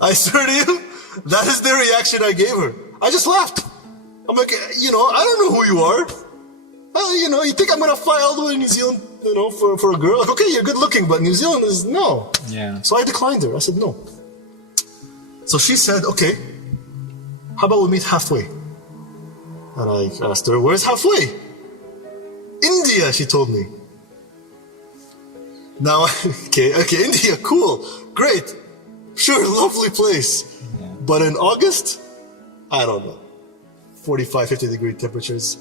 I swear to you, that is the reaction I gave her. I just laughed. I'm like, I don't know who you are. You think I'm gonna fly all the way to New Zealand, for a girl? Like, okay, you're good looking, but New Zealand is no. Yeah. So I declined her. I said no. So she said, okay, how about we meet halfway? And I asked her, where's halfway? India, she told me. Now, okay, India, cool, great, sure, lovely place. Yeah. But in August, I don't know, 45, 50 degree temperatures.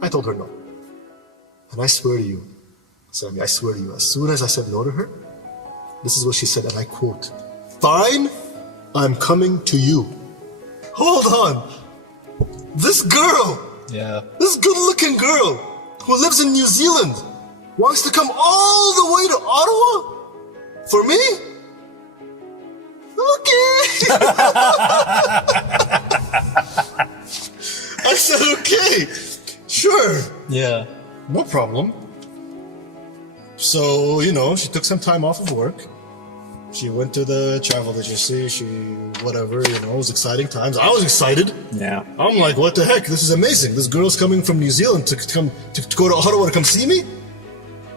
I told her no. And I swear to you, Sammy, I swear to you, as soon as I said no to her, this is what she said, and I quote, "Fine, I'm coming to you." Hold on. This girl, this good-looking girl who lives in New Zealand wants to come all the way to Ottawa for me? Okay. I said, okay, sure. Yeah. No problem. So, she took some time off of work. She went to the travel agency. It was exciting times. I was excited. Yeah. I'm like, what the heck? This is amazing. This girl's coming from New Zealand to go to Ottawa to come see me?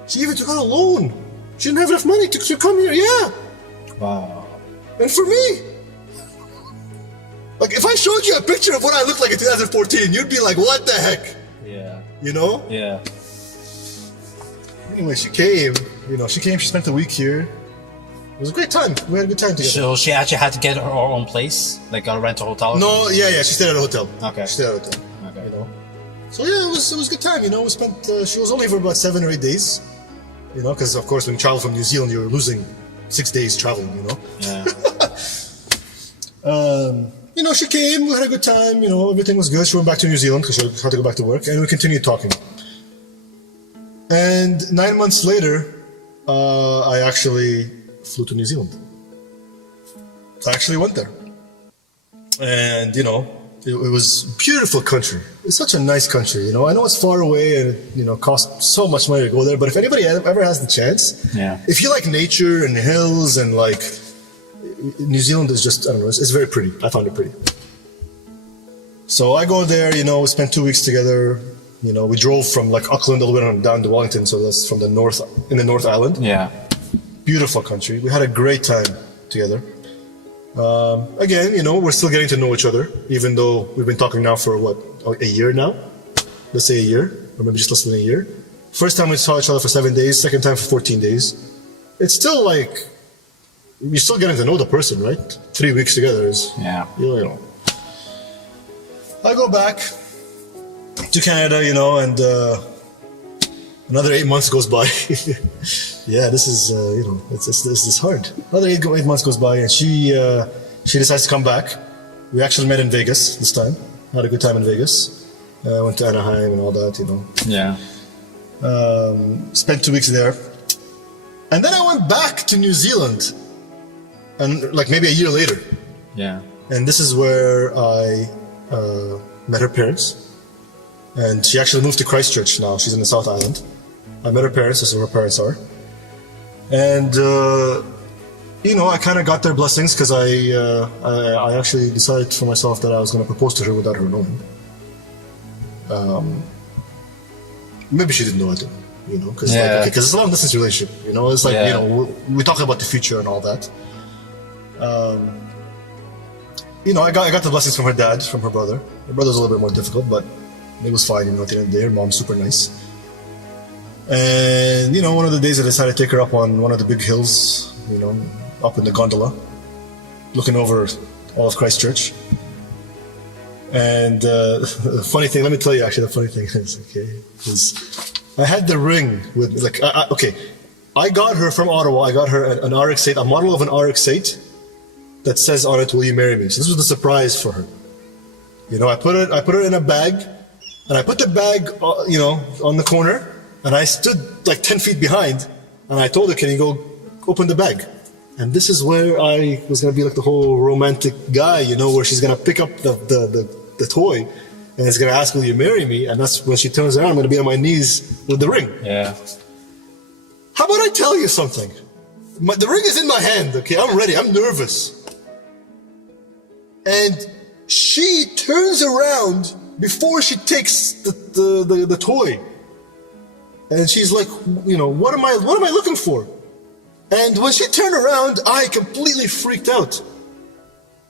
She even took out a loan. She didn't have enough money to come here. Yeah. Wow. And for me. Like, if I showed you a picture of what I looked like in 2014, you'd be like, what the heck? Yeah. Yeah. Anyway, she came, she spent a week here. It was a great time. We had a good time together. So she actually had to get her own place? Like rent a hotel? No, yeah, she stayed at a hotel. Okay. She stayed at a hotel. Okay. So yeah, it was a good time, we spent, she was only for about 7 or 8 days. Because of course when you travel from New Zealand, you're losing 6 days traveling, Yeah. She came, we had a good time, everything was good. She went back to New Zealand because she had to go back to work, and we continued talking. And 9 months later, I actually flew to New Zealand. I actually went there. And, it was a beautiful country. It's such a nice country, I know it's far away and it costs so much money to go there, but if anybody ever has the chance, if you like nature and hills and New Zealand is just, I don't know, it's very pretty. I found it pretty. So I go there, we spent 2 weeks together. We drove from Auckland all the way down to Wellington, so that's from the north, in the North Island. Yeah. Beautiful country. We had a great time together. Again, we're still getting to know each other, even though we've been talking now for a year now? Let's say a year, or maybe just less than a year. First time we saw each other for 7 days, second time for 14 days. It's still you're still getting to know the person, right? 3 weeks together is, I go back to Canada, and another 8 months goes by. Yeah, this is, this is hard. Another 8 months goes by, and she decides to come back. We actually met in Vegas this time. Had a good time in Vegas. Went to Anaheim and all that, Yeah. Spent 2 weeks there. And then I went back to New Zealand, and maybe a year later. Yeah. And this is where I met her parents. And she actually moved to Christchurch now. She's in the South Island. I met her parents. This is where her parents are. And, I kind of got their blessings because I actually decided for myself that I was going to propose to her without her knowing. Maybe she didn't know I did, because it's a long distance relationship, it's we talk about the future and all that. I got the blessings from her dad, from her brother. Her brother's a little bit more difficult, but it was fine, at the end of the day. Her mom's super nice. And, one of the days I decided to take her up on one of the big hills, up in the gondola, looking over all of Christchurch. And the funny thing, let me tell you actually, the funny thing is I had the ring with, I got her from Ottawa, I got her an RX-8, a model of an RX-8 that says on it, "Will you marry me?" So this was the surprise for her. I put it in a bag, and I put the bag, on the corner, and I stood 10 feet behind, and I told her, "Can you go open the bag?" And this is where I was going to be the whole romantic guy, where she's going to pick up the toy, and it's going to ask, "Will you marry me?" And that's when she turns around, I'm going to be on my knees with the ring. Yeah. How about I tell you something? the ring is in my hand, okay? I'm ready, I'm nervous. And she turns around before she takes the toy. And she's like, you know, what am I looking for? And when she turned around, I completely freaked out.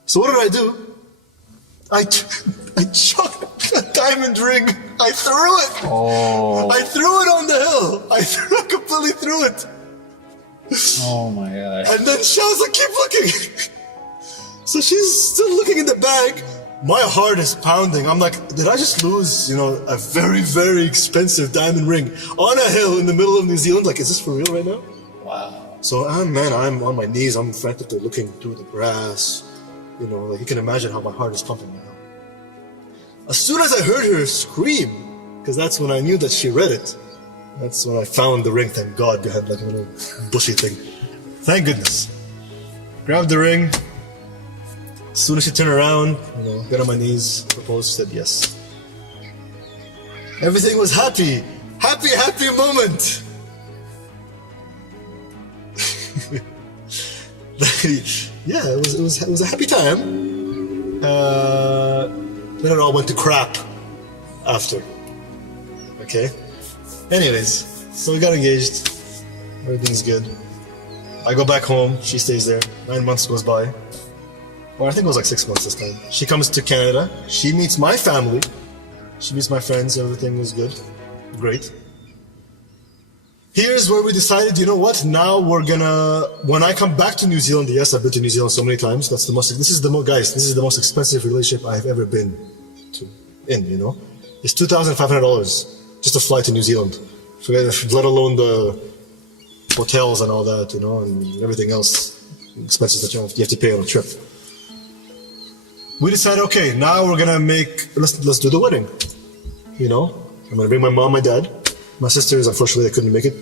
So what did I do? I chucked a diamond ring. I threw it. Oh. I threw it on the hill. I completely threw it. Oh my gosh. And then she was like, keep looking. So she's still looking in the bag. My heart is pounding. I'm like, did I just lose, you know, a very, very expensive diamond ring on a hill in the middle of New Zealand? Like, is this for real right now? Wow. So, man, I'm on my knees. I'm frantically looking through the grass. You know, like you can imagine how my heart is pumping right now. As soon as I heard her scream, because that's when I knew that she read it. That's when I found the ring, thank God, behind like a little bushy thing. Thank goodness. Grabbed the ring. As soon as she turned around, you know, got on my knees, proposed, said yes. Everything was happy. Happy moment. Yeah, it was a happy time. Then it all went to crap after. Okay? Anyways, so we got engaged. Everything's good. I go back home, she stays there. 9 months goes by. Or I think it was like 6 months this time. She comes to Canada. She meets my family. She meets my friends. Everything was good. Great. Here's where we decided, you know what? Now we're gonna, when I come back to New Zealand, yes, I've been to New Zealand so many times. This is the most expensive relationship I've ever been in, you know? It's $2,500 just to fly to New Zealand. Let alone the hotels and all that, you know, and everything else, expenses that you have to pay on a trip. We decided, okay, now we're gonna let's do the wedding. You know, I'm gonna bring my mom, my dad, my sisters. Unfortunately, they couldn't make it.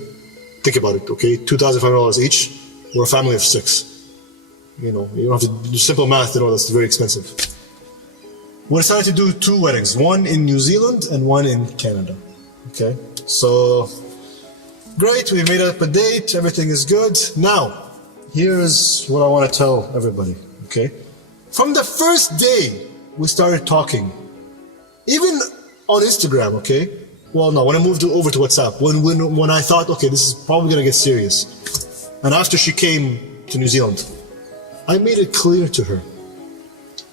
Think about it, okay? $2,500 each. We're a family of 6. You know, you don't have to do simple math. You know, that's very expensive. We decided to do 2 weddings, one in New Zealand and one in Canada. Okay, so great. We made up a date. Everything is good. Now, here's what I want to tell everybody. Okay. From the first day we started talking, even on Instagram, okay? Well, no, when I moved over to WhatsApp, when I thought, okay, this is probably gonna get serious. And after she came to New Zealand, I made it clear to her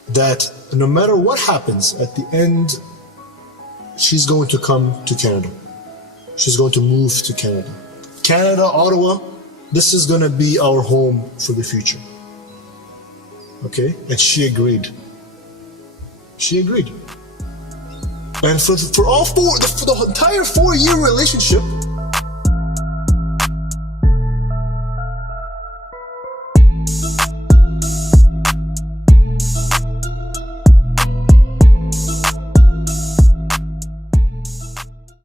that no matter what happens at the end, she's going to come to Canada. She's going to move to Canada. Canada, Ottawa, this is gonna be our home for the future. Okay, and she agreed. She agreed. And for the entire 4-year relationship,